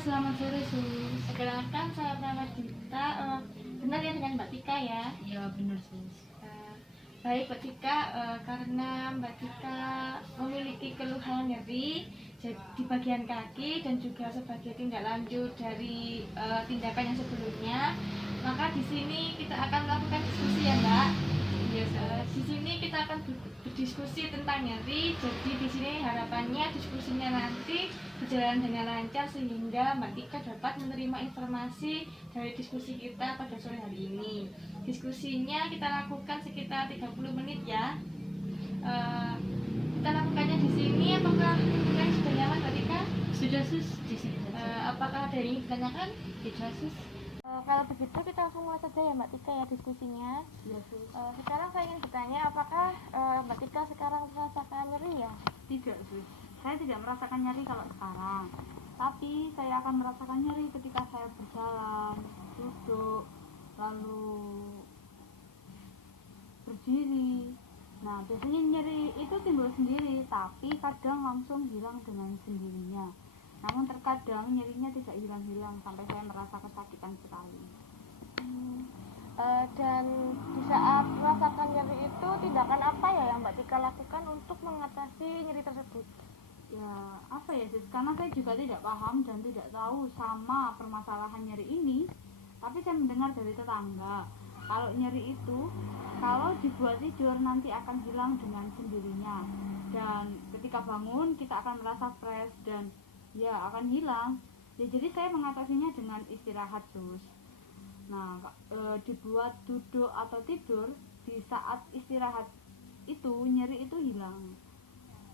selamat sore Su. Perkenalkan saya Perawat Dita. Benar ya dengan Mbak Tika ya? Iya benar Sus. Baik Mbak Tika, karena Mbak Tika memiliki keluhan nyeri di bagian kaki dan juga sebagai tindak lanjut dari tindakan yang sebelumnya, maka di sini kita akan melakukan diskusi ya Mbak. Di sini kita akan berdiskusi tentang nyeri. Jadi di sini harapannya diskusinya nanti berjalan dengan lancar sehingga Mbak Tika dapat menerima informasi dari diskusi kita pada sore hari ini. Diskusinya kita lakukan sekitar 30 menit ya. Kita lakukannya di sini. Apakah sudah nyaman Mbak Tika? Sudah Sus, di sini. Apakah ada yang ingin ditanyakan? Tidak Sus. Kalau begitu kita langsung mulai saja ya Mbak Tika ya diskusinya. Iya Sus. Sekarang saya ingin bertanya, apakah Mbak Tika sekarang merasakan nyeri ya? Tidak Sus. Saya tidak merasakan nyeri kalau sekarang. Tapi saya akan merasakan nyeri ketika saya berjalan, duduk, lalu berdiri. Nah, biasanya nyeri itu timbul sendiri, tapi kadang langsung hilang dengan sendirinya. Namun terkadang nyerinya tidak hilang-hilang sampai saya merasa kesakitan sekali. Dan di saat merasakan nyeri itu, tindakan apa ya yang Mbak Tika lakukan untuk mengatasi nyeri tersebut? Ya, apa ya Sis? Karena saya juga tidak paham dan tidak tahu sama permasalahan nyeri ini. Tapi saya mendengar dari tetangga, kalau nyeri itu, kalau dibuat tidur nanti akan hilang dengan sendirinya. Dan ketika bangun kita akan merasa fresh dan ya akan hilang. Ya, jadi saya mengatasinya dengan istirahat Sus. Nah, dibuat duduk atau tidur, di saat istirahat itu nyeri itu hilang.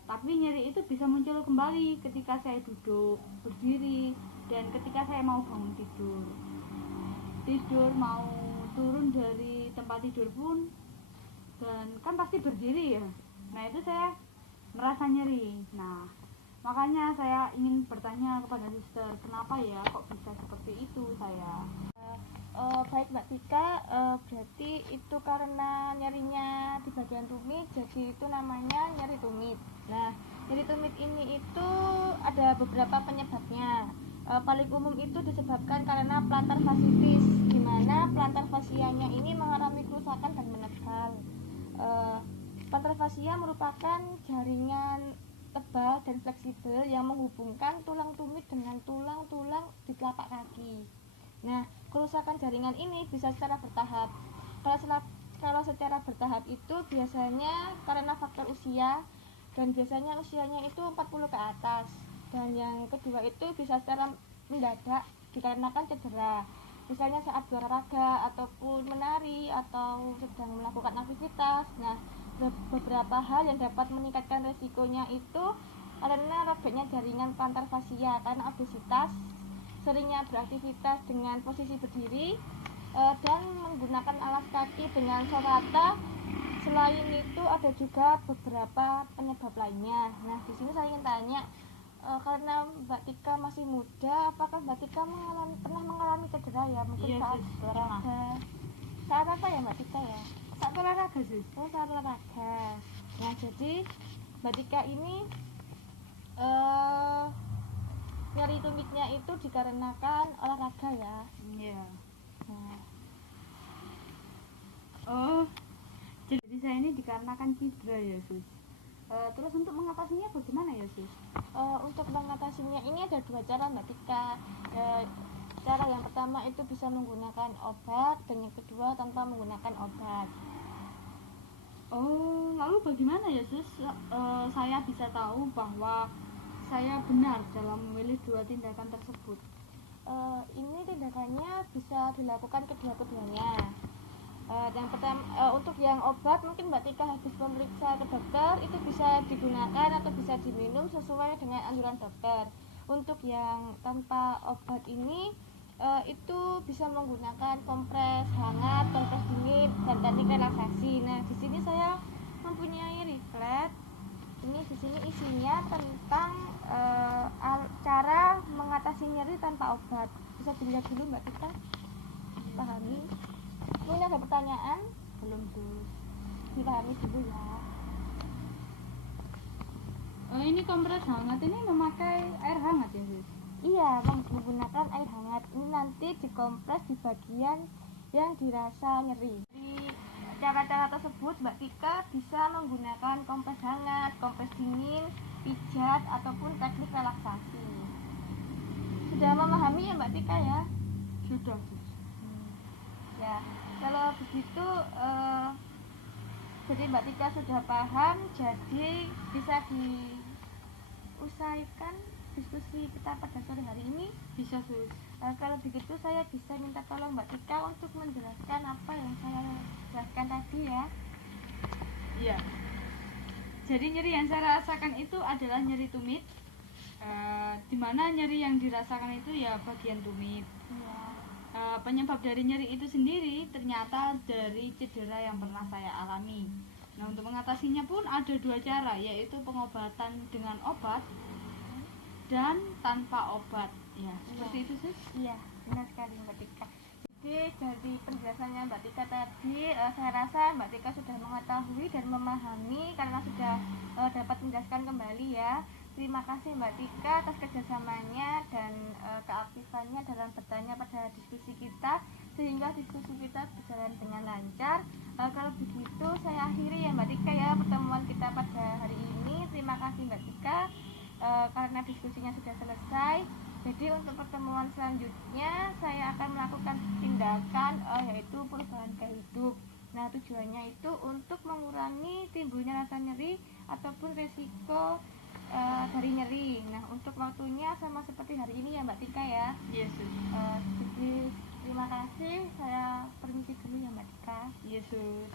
Tapi nyeri itu bisa muncul kembali ketika saya duduk, berdiri, dan ketika saya mau bangun tidur. Tidur mau turun dari tempat tidur pun, dan kan pasti berdiri ya. Nah, itu saya merasa nyeri. Nah, makanya saya ingin bertanya kepada suster, kenapa ya kok bisa seperti itu saya? Baik Mbak Tika, berarti itu karena nyerinya di bagian tumit, jadi itu namanya nyeri tumit. Nah, nyeri tumit ini itu ada beberapa penyebabnya. Paling umum itu disebabkan karena plantar fasciitis, di mana plantar fascianya ini mengalami kerusakan dan menebal. Plantar fascia merupakan jaringan tebal dan fleksibel yang menghubungkan tulang tumit dengan tulang-tulang di telapak kaki. Nah, kerusakan jaringan ini bisa secara bertahap. Kalau secara bertahap itu biasanya karena faktor usia, dan biasanya usianya itu 40 ke atas. Dan yang kedua itu bisa secara mendadak dikarenakan cedera. Misalnya saat berolahraga ataupun menari atau sedang melakukan aktivitas. Nah, beberapa hal yang dapat meningkatkan resikonya itu karena robeknya jaringan plantar fascia karena obesitas, seringnya beraktivitas dengan posisi berdiri, dan menggunakan alas kaki dengan sorata. Selain itu ada juga beberapa penyebab lainnya. Nah, di sini saya ingin tanya, karena Mbak Tika masih muda, apakah Mbak Tika pernah mengalami cedera ya? Mungkin saat olahraga. Saat apa ya Mbak Tika ya? Saat olahraga Sis. Saat olahraga. Nah, jadi Mbak Tika ini nyeri tumitnya itu dikarenakan olahraga ya. Iya. Nah, Oh, jadi saya ini dikarenakan cedera ya Sus. Terus untuk mengatasinya bagaimana ya Sus? untuk mengatasinya ini ada dua cara Mbak Tika. Cara yang pertama itu bisa menggunakan obat, dan yang kedua tanpa menggunakan obat. Oh, lalu bagaimana ya Sus? Saya bisa tahu bahwa saya benar dalam memilih dua tindakan tersebut. Ini tindakannya bisa dilakukan kedua-keduanya. Yang pertama, untuk yang obat mungkin Mbak Tika habis memeriksa ke dokter, itu bisa digunakan atau bisa diminum sesuai dengan anjuran dokter. Untuk yang tanpa obat ini, itu bisa menggunakan kompres hangat, kompres dingin, dan teknik relaksasi. Nah, di sini saya mempunyai leaflet. Ini di sini isinya tentang cara mengatasi nyeri tanpa obat. Bisa dilihat dulu Mbak Tika, pahami. Mungkin ada pertanyaan? Belum Sus. Dipahami dulu ya. Ini kompres hangat ini memakai air hangat ya Sus? Iya, menggunakan air hangat. Ini nanti dikompres di bagian yang dirasa nyeri. Di cara-cara tersebut Mbak Tika bisa menggunakan kompres hangat, kompres dingin, pijat, ataupun teknik relaksasi. Sudah memahami ya Mbak Tika ya? Sudah, Sus. Ya, kalau begitu jadi Mbak Tika sudah paham, jadi bisa diusahakan diskusi kita pada sore hari ini. Bisa, Sus. Kalau begitu saya bisa minta tolong Mbak Tika untuk menjelaskan apa yang saya jelaskan tadi ya. Iya. Jadi nyeri yang saya rasakan itu adalah nyeri tumit. Dimana nyeri yang dirasakan itu ya bagian tumit. Iya. Penyebab dari nyeri itu sendiri ternyata dari cedera yang pernah saya alami. Nah, untuk mengatasinya pun ada dua cara, yaitu pengobatan dengan obat dan tanpa obat. Ya, seperti itu, Sus. Iya, benar sekali Mbak Tika. Jadi dari penjelasannya Mbak Tika tadi, saya rasa Mbak Tika sudah mengetahui dan memahami karena sudah dapat menjelaskan kembali ya. Terima kasih Mbak Tika atas kerjasamanya dan keaktifannya dalam bertanya pada diskusi kita, sehingga diskusi kita berjalan dengan lancar. Kalau begitu saya akhiri ya Mbak Tika ya pertemuan kita pada hari ini. Terima kasih Mbak Tika karena diskusinya sudah selesai. Jadi untuk pertemuan selanjutnya saya akan melakukan tindakan yaitu perubahan gaya hidup. Nah, tujuannya itu untuk mengurangi timbulnya rasa nyeri ataupun resiko dari nyeri. Nah, untuk waktunya sama seperti hari ini ya Mbak Tika ya. Yes, Sus. Jadi terima kasih, saya permisi dulu ya Mbak Tika. Yes, Sus.